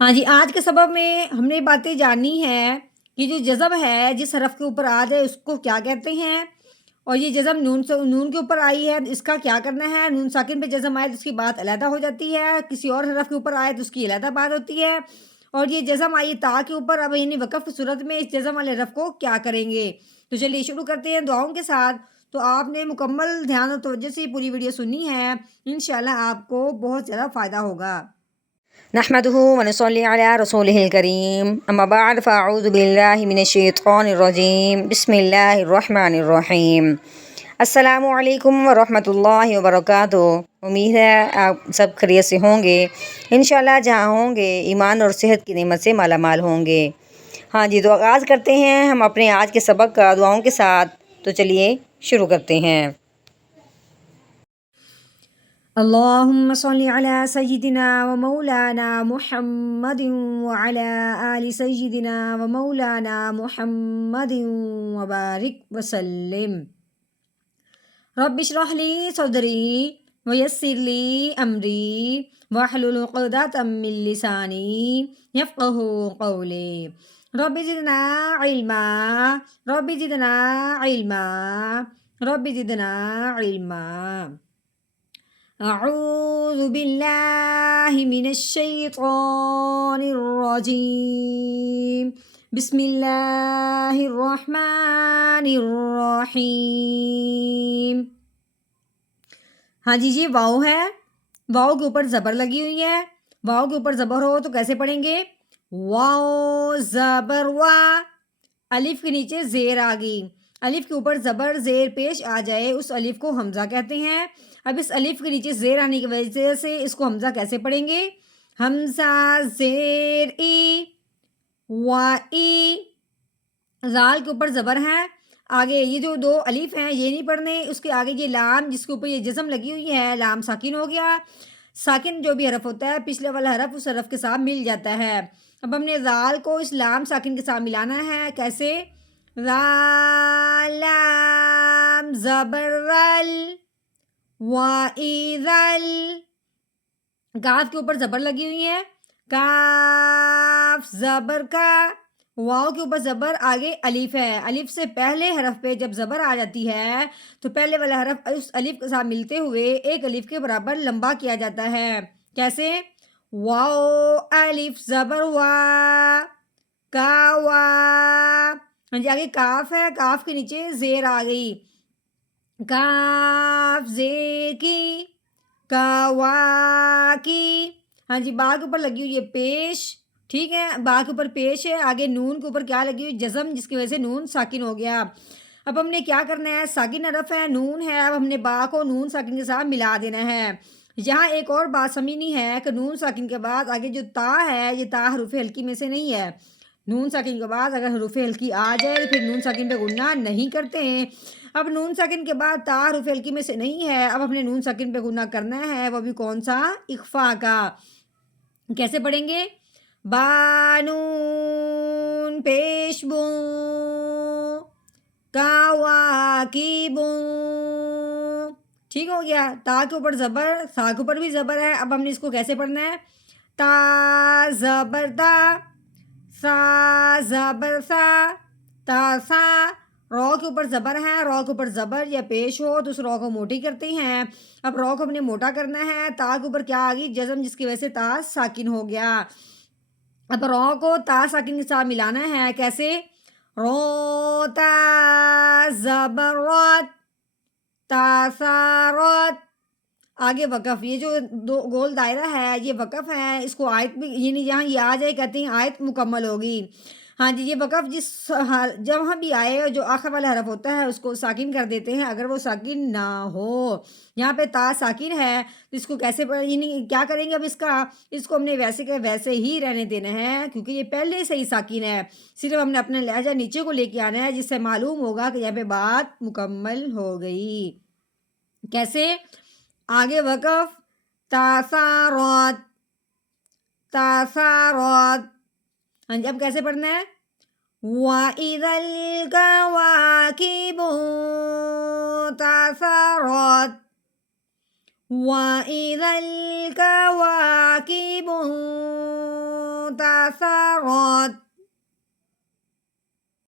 हाँ जी, आज के सबक में हमने बातें जाननी है कि जो जज़म है, जिस हरफ़ के ऊपर आ जाए उसको क्या कहते हैं? और ये जज़म नून के ऊपर आई है, तो इसका क्या करना है? नून साकिन पे जज़म आए तो उसकी बात अलहदा हो जाती है, किसी और हरफ़ के ऊपर आए तो उसकी अलहदा बात होती है। और ये जज़म आई ता के ऊपर, अब यानी वक़्फ़ की सूरत में इस जज़म वाले हरफ़ को क्या करेंगे? तो चलिए शुरू करते हैं दुआओं के साथ। तो आपने मुकम्मल ध्यान और तवज्जो से पूरी वीडियो सुननी है, इंशाअल्लाह आपको बहुत ज़्यादा फ़ायदा होगा। नहमदुहु व नसल्ली अला रसूलिहिल करीम अम्मा बाद फ़अऊज़ु बिल्लाहि मिनश शैतानिर रजीम बिस्मिल्लाहिर रहमानिर रहीम। अस्सलामु अलैकुम व रहमतुल्लाहि व बरकातुहू। उम्मीद है आप सब खैरियत से होंगे। इंशाअल्लाह जहाँ होंगे ईमान और सेहत की नेमत से माला माल होंगे। हाँ जी, तो आगाज़ करते हैं हम अपने आज के सबक का दुआओं के साथ। तो चलिए शुरू करते हैं। اللهم صل على سيدنا ومولانا محمد وعلى آل سيدنا ومولانا محمد وبارك وسلم رب اشرح لي صدري ويسر لي أمري واحلل عقدة من لساني يفقه قولي رب زدنا علما رب زدنا علما رب زدنا علما أعوذ بالله من الشيطان الرجيم بسم الله الرحمن الرحيم। हाँ जी, ये वाव है, वाव के ऊपर ज़बर लगी हुई है। वाव के ऊपर ज़बर हो तो कैसे पढ़ेंगे? वाव ज़बर वा, अलिफ के नीचे ज़ेर आ गई। अलिफ के ऊपर ज़बर ज़ेर पेश आ जाए उस अलिफ को हमज़ा कहते हैं। अब इस अलिफ के नीचे ज़ेर आने की वजह से इसको हमज़ा कैसे पढ़ेंगे? हमज़ा ज़ेर ई वा ई। ज़ाल के ऊपर ज़बर है। आगे ये जो 2 अलिफ हैं ये नहीं पढ़ने, उसके आगे ये लाम जिसके ऊपर ये जज़म लगी हुई है, लाम साकिन हो गया। साकिन जो भी हरफ़ होता है, पिछले वाला हरफ़ उस हरफ़ के साथ मिल जाता है। अब हमने ज़ाल को इस लाम साकिन के साथ मिलाना है, कैसे? ज़ाल लाम ज़बर रल वाइज़ल। काफ के ऊपर ज़बर लगी हुई है, काफ ज़बर का। वाव के ऊपर ज़बर, आगे अलिफ है। अलिफ से पहले हरफ पे जब ज़बर आ जाती है तो पहले वाला हरफ उस अलिफ के साथ मिलते हुए एक अलिफ के बराबर लंबा किया जाता है। कैसे? वाओ अलिफ ज़बर वा, का वा। हाँ जी, आगे काफ है, काफ के नीचे ज़ेर आ गई। काफ ज़ेर की, की। हाँ जी, बा के ऊपर लगी हुई है पेश, ठीक है? बा के ऊपर पेश है, आगे नून के ऊपर क्या लगी हुई? जज़म, जिसकी वजह से नून साकिन हो गया। अब हमने क्या करना है? साकिन हरफ है, नून है, अब हमने बा को नून साकिन के साथ मिला देना है। यहाँ एक और बात समझनी है कि नून साकिन के बाद आगे जो ता है, ये ता हरूफ हल्की में से नहीं है। नून साकिन के बाद अगर हरूफ हल्की आ जाए तो फिर नून साकिन पे गुन्ना नहीं करते हैं। अब नून साकिन के बाद ता हरूफ हल्की में से नहीं है, अब हमने नून साकिन पे गुन्ना करना है, वो भी कौन सा? इख्फा का। कैसे पढ़ेंगे? बानून पेश बू, कावाकिबू। ठीक हो गया? ता के ऊपर ज़बर, सा के ऊपर भी ज़बर है। अब हमने इसको कैसे पढ़ना है? ता ज़बर ता, सा ज़बर सा, तासा। रॉ के ऊपर ज़बर है, रॉ के ऊपर ज़बर या पेश हो तो उस रॉ को मोटी करते हैं। अब रॉ को हमने मोटा करना है, ता के ऊपर क्या आ गई? जज़म, जिसकी वजह से ता साकिन हो गया। अब रॉ को ता साकिन के साथ मिलाना है, कैसे? रोता ज़बर रौत, तासारत। आगे वक़फ़, ये जो 2 गोल दायरा है ये वक़फ़ है, इसको आयत भी यानी जहाँ ये आ जाए कहते हैं आयत मुकम्मल होगी। हाँ जी, ये वक़फ़ जहाँ भी आए जो आखिर वाला हरफ़ होता है उसको साकिन कर देते हैं, अगर वो साकिन ना हो। यहाँ पे ता साकिन है तो इसको कैसे यानी क्या करेंगे अब इसको हमने वैसे के वैसे ही रहने देना है, क्योंकि ये पहले से ही साकिन है। सिर्फ़ हमने अपना लहज़ा नीचे को लेके आना है, जिससे मालूम होगा कि यहाँ पे बात मुकम्मल हो गई। कैसे? आगे वक़फ़, तासारत, तासारत। हाँ जी, अब कैसे पढ़ना है? वाइज़ल कवाकिबु तासारत, वाइज़ल कवाकिबु انتصرت